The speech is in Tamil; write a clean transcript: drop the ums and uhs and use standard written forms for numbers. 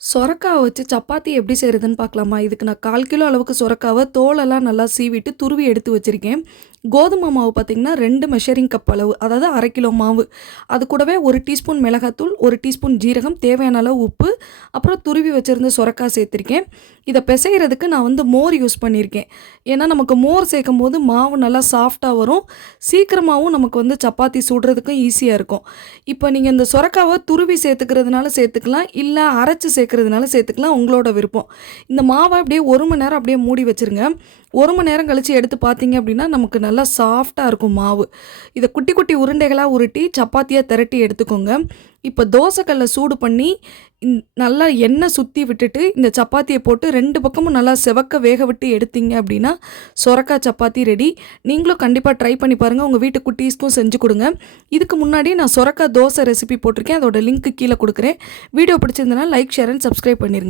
சொரக்காவ வச்சு சப்பாத்தி எப்படி செய்றதுன்னு பார்க்கலாமா? இதுக்கு நான் 1/4 கிலோ அளவுக்கு சொரக்காவ தோலெல்லாம் நல்லா சீவிட்டு துருவி எடுத்து வச்சிருக்கேன். கோதுமை மாவு பார்த்தீங்கன்னா 2 மெஷரிங் கப் அளவு, அதாவது 1/2 கிலோ மாவு. அது கூடவே 1 டீஸ்பூன் மிளகாத்தூள், 1 டீஸ்பூன் ஜீரகம், தேவையான அளவு உப்பு, அப்புறம் துருவி வச்சிருந்த சொரக்கா சேர்த்திருக்கேன். இத பெசைறதுக்கு நான் மோர் யூஸ் பண்ணியிருக்கேன். ஏன்னா நமக்கு மோர் சேர்க்கும்போது மாவு நல்லா சாஃப்ட்டா வரும். சீக்கிரமாவும் நமக்கு சப்பாத்தி சுடுறதுக்கும் ஈஸியா இருக்கும். இப்போ நீங்க இந்த சொரக்காவ துருவி சேர்த்துக்கிறதுனால சேர்த்துக்கலாம், இல்ல அரைச்சு சேர்க்கிறதுனால சேர்த்துக்கலாம். உங்களோட விருப்பம். இந்த மாவ அப்படியே 1 மணி நேரம் அப்படியே மூடி வச்சுருங்க. 1 மணி நேரம் கழிச்சு எடுத்து பார்த்தீங்க அப்படின்னா, நமக்கு நல்லா சாஃப்ட்டா இருக்கும் மாவு. இத குட்டி குட்டி உருண்டைகளா உருட்டி சப்பாத்தியா திரட்டி எடுத்துக்கோங்க. இப்போ தோசைக்கல்ல சூடு பண்ணி நல்லா எண்ணெய் சுத்தி விட்டுட்டு, இந்த சப்பாத்திய போட்டு 2 பக்கமும் நல்லா செவக்க வேக விட்டு எடுத்தீங்க அப்படின்னா, சொரக்கா சப்பாத்தி ரெடி. நீங்களும் கண்டிப்பா ட்ரை பண்ணி பாருங்க. உங்க வீட்டு குட்டீஸ்க்கும் செஞ்சு குடுங்க. இதுக்கு முன்னாடி நான் சொரக்கா தோசை ரெசிபி போட்டிருக்கேன். அதோட லிங்க் கீழ குடுக்குறேன். வீடியோ பிடிச்சிருந்தனா லைக், ஷேர் அண்ட் சப்ஸ்கிரைப் பண்ணிருங்க.